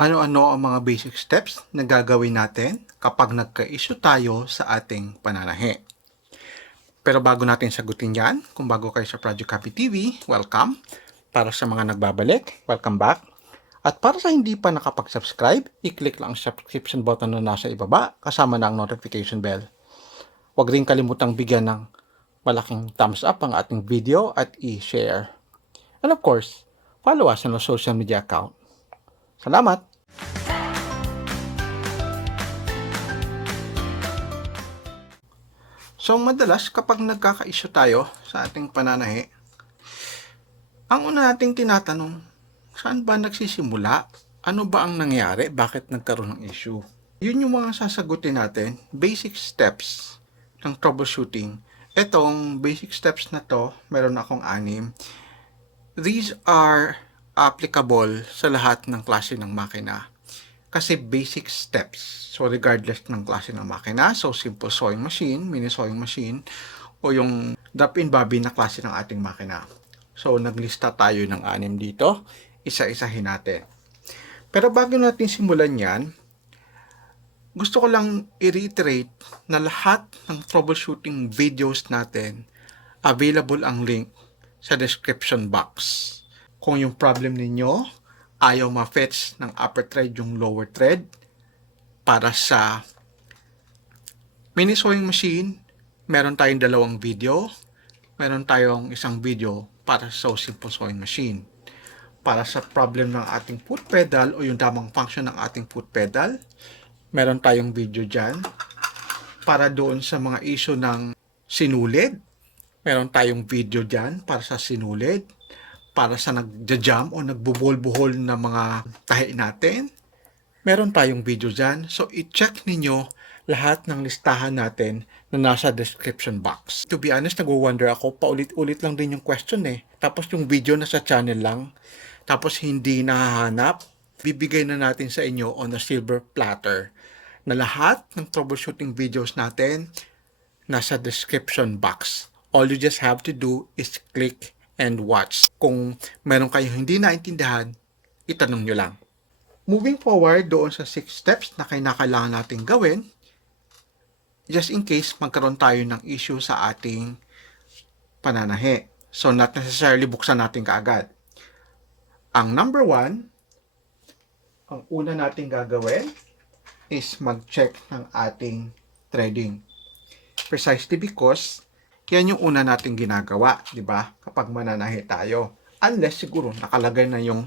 Ano-ano ang mga basic steps na gagawin natin kapag nagka-issue tayo sa ating pananahi? Pero bago natin sagutin yan, kung bago kayo sa Project Copy TV, welcome. Para sa mga nagbabalik, welcome back. At para sa hindi pa nakapag-subscribe, i-click lang ang subscription button na nasa ibaba kasama na ang notification bell. Huwag rin kalimutang bigyan ng malaking thumbs up ang ating video at i-share. And of course, follow us on our social media account. Salamat! So, madalas kapag nagkaka-issue tayo sa ating pananahi, ang una nating tinatanong, saan ba nagsisimula? Ano ba ang nangyari? Bakit nagkaroon ng issue? Yun yung mga sasagutin natin, basic steps ng troubleshooting. Etong basic steps na to, meron akong 6. These are applicable sa lahat ng klase ng makina. Kasi basic steps. So, regardless ng klase ng makina, so simple sewing machine, mini sewing machine, o yung drop-in bobbin na klase ng ating makina. So, naglista tayo ng 6 dito. Isa-isahin natin. Pero bago natin simulan yan, gusto ko lang i-reiterate na lahat ng troubleshooting videos natin, available ang link sa description box. Kung yung problem ninyo, ayaw ma-fetch ng upper thread yung lower thread para sa mini sewing machine, meron tayong 2 video. Meron tayong isang video para sa simple sewing machine. Para sa problem ng ating foot pedal o yung tamang function ng ating foot pedal, meron tayong video dyan. Para doon sa mga issue ng sinulid, meron tayong video dyan para sa sinulid. Para sa nagja-jam o nagbubuhol-buhol na mga tahi natin, meron tayong video dyan. So, i-check ninyo lahat ng listahan natin na nasa description box. To be honest, nag-wonder ako, paulit-ulit lang din yung question eh. Tapos yung video nasa channel lang, tapos hindi nahahanap, bibigay na natin sa inyo on a silver platter na lahat ng troubleshooting videos natin nasa description box. All you just have to do is click and watch. Kung meron kayong hindi naintindihan, itanong nyo lang. Moving forward doon sa 6 steps na kailangan natin gawin, just in case magkaroon tayo ng issue sa ating pananahi. So, not necessarily buksan natin kaagad. Ang number 1, ang una natin gagawin is mag-check ng ating threading. Precisely because yan yung una nating ginagawa, di ba? Kapag mananahi tayo. Unless siguro nakalagay na yung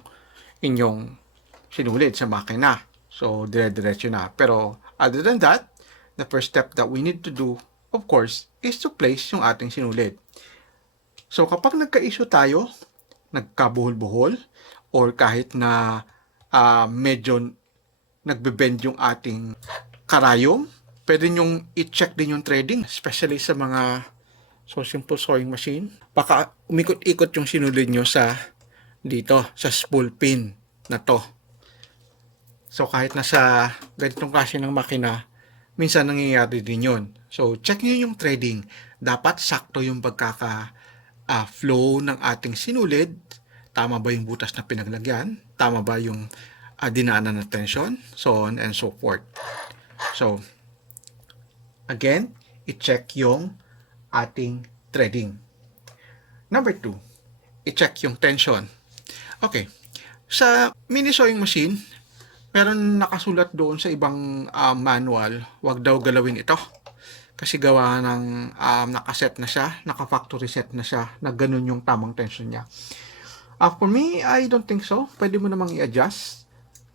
inyong sinulid sa makina. So, dire-diretso na. Pero, other than that, the first step that we need to do, of course, is to place yung ating sinulid. So, kapag nagka-issue tayo, nagkabuhol-buhol, or kahit na medyo nagbe-bend yung ating karayom, pwede nyong i-check din yung threading, especially sa mga simple sewing machine. Baka umikot-ikot yung sinulid nyo sa dito, sa spool pin na to. So, kahit nasa ganitong klase ng makina, minsan nangyayari din yun. So, check nyo yung threading. Dapat sakto yung flow ng ating sinulid. Tama ba yung butas na pinaglagyan? Tama ba yung dinaanan na tension? So on and so forth. So, again, i-check yung ating threading. Number 2, i-check yung tension. Okay. Sa mini sewing machine, meron nakasulat doon sa ibang manual, wag daw galawin ito. Kasi gawa ng nakaset na siya, naka-factory set na siya, na ganun yung tamang tension niya. For me, I don't think so. Pwede mo namang i-adjust.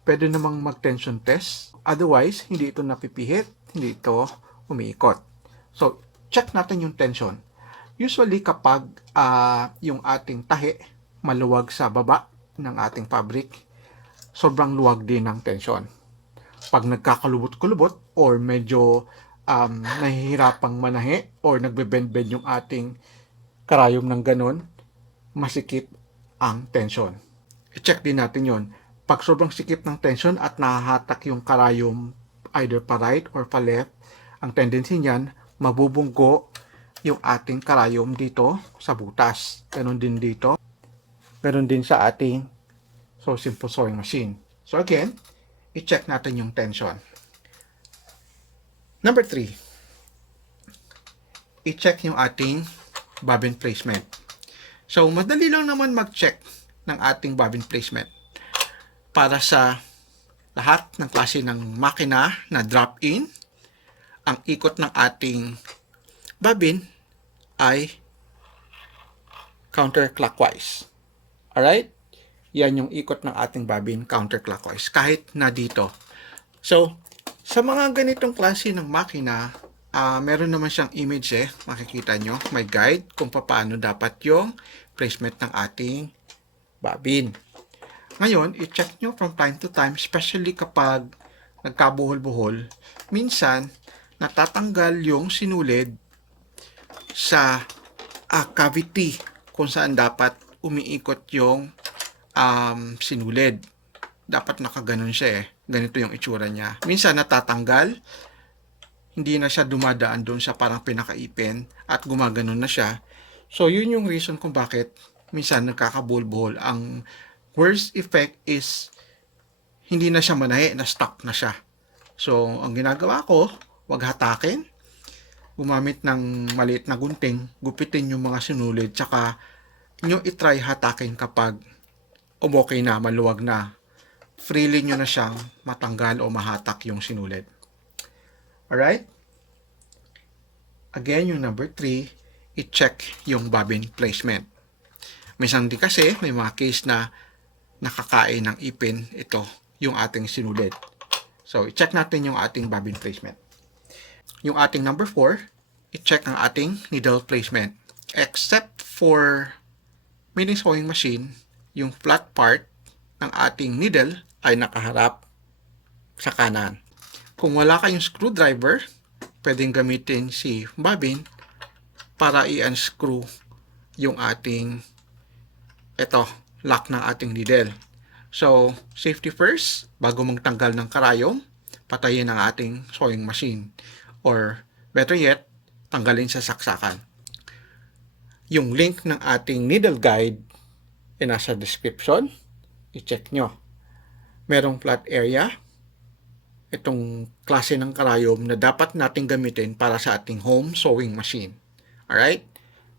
Pwede namang mag-tension test. Otherwise, hindi ito napipihit, hindi ito umiikot. So, check natin yung tension. Usually, kapag yung ating tahi maluwag sa baba ng ating fabric, sobrang luwag din ng tension. Pag nagkakalubot-kulubot or medyo nahihirapang manahi or nagbe-bend-bend yung ating karayom ng ganun, masikip ang tension. I-check din natin yon. Pag sobrang sikip ng tension at nahahatak yung karayom either pa right or pa left, ang tendency niyan, mabubunggo yung ating karayom dito sa butas. Ganon din dito. Ganon din sa ating simple sewing machine. So again, i-check natin yung tension. Number 3, i-check yung ating bobbin placement. So, madali lang naman mag-check ng ating bobbin placement para sa lahat ng klase ng makina na drop-in. Ang ikot ng ating bobbin ay counterclockwise. Alright? Yan yung ikot ng ating bobbin counterclockwise, kahit na dito. So, sa mga ganitong klase ng makina, meron naman siyang image makikita nyo, may guide kung paano dapat yung placement ng ating bobbin. Ngayon, i-check nyo from time to time, especially kapag nagkabuhol-buhol, minsan natatanggal yung sinulid sa cavity kung saan dapat umiikot yung sinulid. Dapat nakaganon siya Ganito yung itsura niya. Minsan natatanggal, hindi na siya dumadaan doon sa parang pinakaipin at gumaganon na siya. So, yun yung reason kung bakit minsan nagkakabuhol-buhol. Ang worst effect is hindi na siya manahi, na-stuck na siya. So, ang ginagawa ko, wag hatakin, gumamit ng maliit na gunting, gupitin yung mga sinulid, tsaka nyo itry hatakin kapag okay na, maluwag na. Freely nyo na siyang matanggal o mahatak yung sinulid. Alright? Again, yung number 3, i-check yung bobbin placement. Minsan di kasi, may mga case na nakakain ng ipin, ito, yung ating sinulid. So, i-check natin yung ating bobbin placement. Yung ating number 4, i-check ang ating needle placement. Except for mini sewing machine, yung flat part ng ating needle ay nakaharap sa kanan. Kung wala kayong screwdriver, pwedeng gamitin si bobbin para i-unscrew yung ating lock ng ating needle. So, safety first, bago magtanggal ng karayom, patayin ang ating sewing machine. Or, better yet, tanggalin sa saksakan. Yung link ng ating needle guide ay nasa description. I-check nyo. Merong flat area. Itong klase ng karayom na dapat nating gamitin para sa ating home sewing machine. Alright?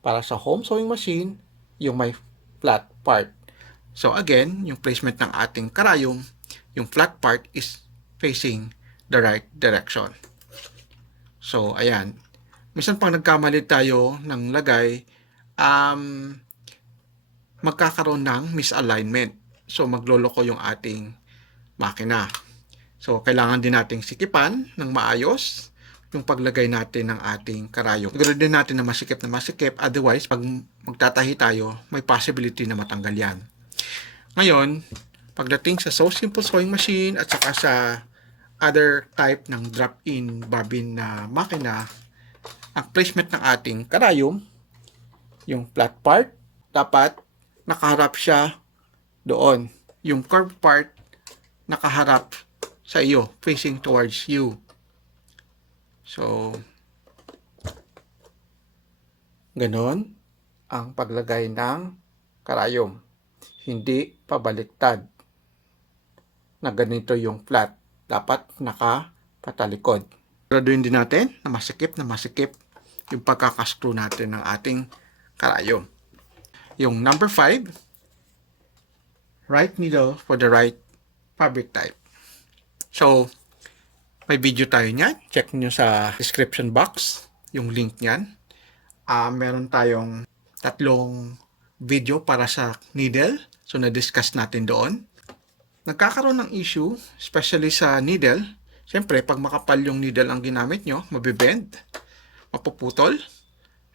Para sa home sewing machine, yung may flat part. So again, yung placement ng ating karayom, yung flat part is facing the right direction. So, ayan. Minsan pang nagkamali tayo ng lagay, magkakaroon ng misalignment. So, magloloko yung ating makina. So, kailangan din nating sikipan ng maayos yung paglagay natin ng ating karayom. Siguro din natin na masikip. Otherwise, pag magtatahi tayo, may possibility na matanggal yan. Ngayon, pagdating sa So Simple Sewing Machine at saka sa other type ng drop-in bobbin na makina, ang placement ng ating karayom, yung flat part, dapat nakaharap siya doon. Yung curved part, nakaharap sa iyo, facing towards you. So, ganon ang paglagay ng karayom. Hindi pabaliktad na ganito yung flat. Dapat nakapatalikod. Graduin din natin na masikip yung pagkakaskrew natin ng ating karayom. Yung number 5, right needle for the right fabric type. So, may video tayo niyan. Check nyo sa description box yung link niyan. Meron tayong 3 video para sa needle. So, na-discuss natin doon. Nagkakaroon ng issue, especially sa needle. Siyempre, pag makapal yung needle ang ginamit nyo, mabibend, mapuputol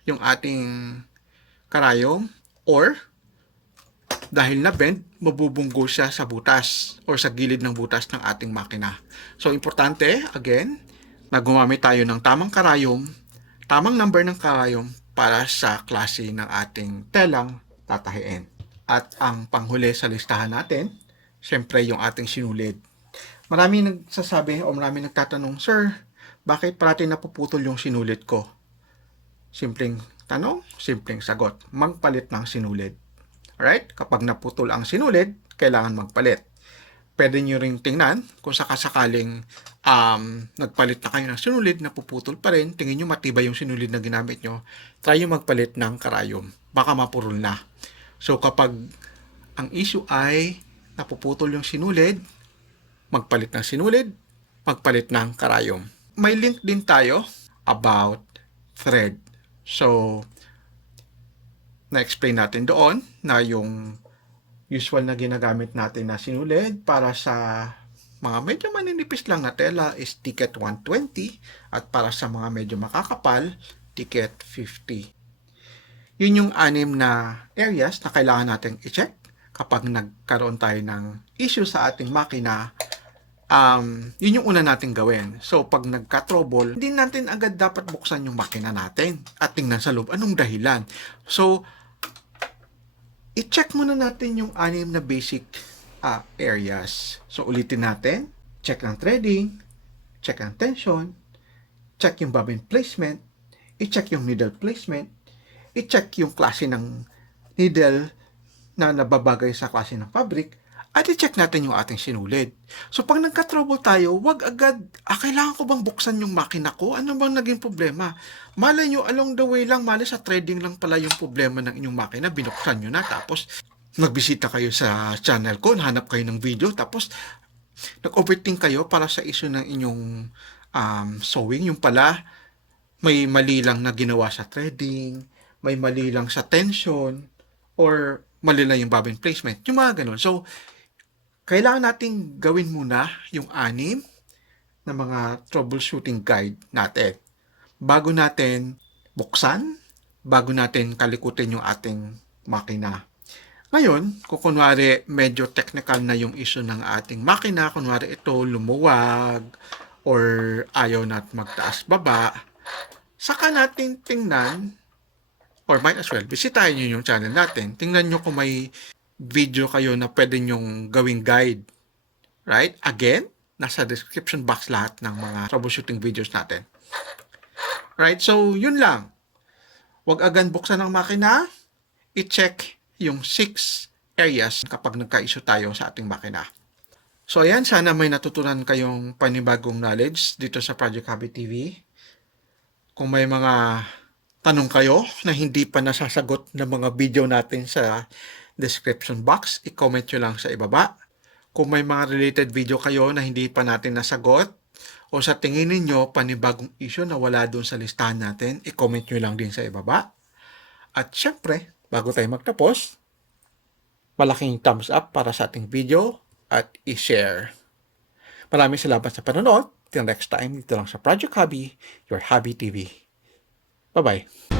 yung ating karayom, or dahil na-bend, mabubunggo siya sa butas or sa gilid ng butas ng ating makina. So, importante, again, na gumamit tayo ng tamang karayom, tamang number ng karayom para sa klase ng ating telang tatahiin. At ang panghuli sa listahan natin, siyempre yung ating sinulid. Marami nagsasabi o marami nagtatanong, Sir, bakit parati napuputol yung sinulid ko? Simpleng tanong, simpleng sagot. Magpalit ng sinulid. Alright? Kapag naputol ang sinulid, kailangan magpalit. Pwede nyo ring tingnan kung sakasakaling nagpalit na kayo ng sinulid na puputol pa rin, tingin nyo matibay yung sinulid na ginamit nyo, try nyo magpalit ng karayom. Baka mapurol na. So kapag ang issue ay napuputol yung sinulid, magpalit ng sinulid, magpalit ng karayom. May link din tayo about thread. So, na-explain natin doon na yung usual na ginagamit natin na sinulid para sa mga medyo maninipis lang na tela is ticket 120 at para sa mga medyo makakapal, ticket 50. Yun yung 6 na areas na kailangan natin i-check kapag nagkaroon tayo ng issue sa ating makina. Yun yung una natin gawin. So, pag nagka-trouble, hindi natin agad dapat buksan yung makina natin at tingnan sa loob anong dahilan. So, i-check muna natin yung 6 na basic areas. So, ulitin natin. Check ang threading, check ang tension, check yung bobbin placement, i-check yung needle placement, i-check yung klase ng needle na nababagay sa klase ng fabric, at i-check natin yung ating sinulid. So, pag nagka-trouble tayo, wag agad, kailangan ko bang buksan yung makina ko? Ano bang naging problema? Malay nyo, along the way lang, malay sa threading lang pala yung problema ng inyong makina, binuksan nyo na, tapos nagbisita kayo sa channel ko, nahanap kayo ng video, tapos nag-overthink kayo para sa issue ng inyong sewing. Yung pala, may mali lang na ginawa sa threading, may mali lang sa tension, or mali lang yung bobbin placement. Yung mga ganun. So, kailangan nating gawin muna yung 6 na mga troubleshooting guide natin bago natin buksan, bago natin kalikutin yung ating makina. Ngayon, kung kunwari medyo technical na yung issue ng ating makina, kunwari ito lumuwag or ayaw na't magtaas-baba, saka natin tingnan, or might as well, bisitahin nyo yung channel natin. Tingnan nyo kung may video kayo na pwede nyong gawing guide. Right? Again, nasa description box lahat ng mga troubleshooting videos natin. Right? So, yun lang. Huwag agad buksan ang makina. I-check yung 6 areas kapag nagka-issue tayo sa ating makina. So, ayan. Sana may natutunan kayong panibagong knowledge dito sa Project Hobby TV. Kung may mga tanong kayo na hindi pa nasasagot ng mga video natin sa description box, i-comment nyo lang sa ibaba. Kung may mga related video kayo na hindi pa natin nasagot o sa tingin ninyo panibagong issue na wala doon sa listahan natin, i-comment nyo lang din sa ibaba. At syempre, bago tayo magtapos, malaking thumbs up para sa ating video at i-share. Maraming salamat sa panonood. Till next time, dito lang sa Project Hobby, your Hobby TV. Bye-bye.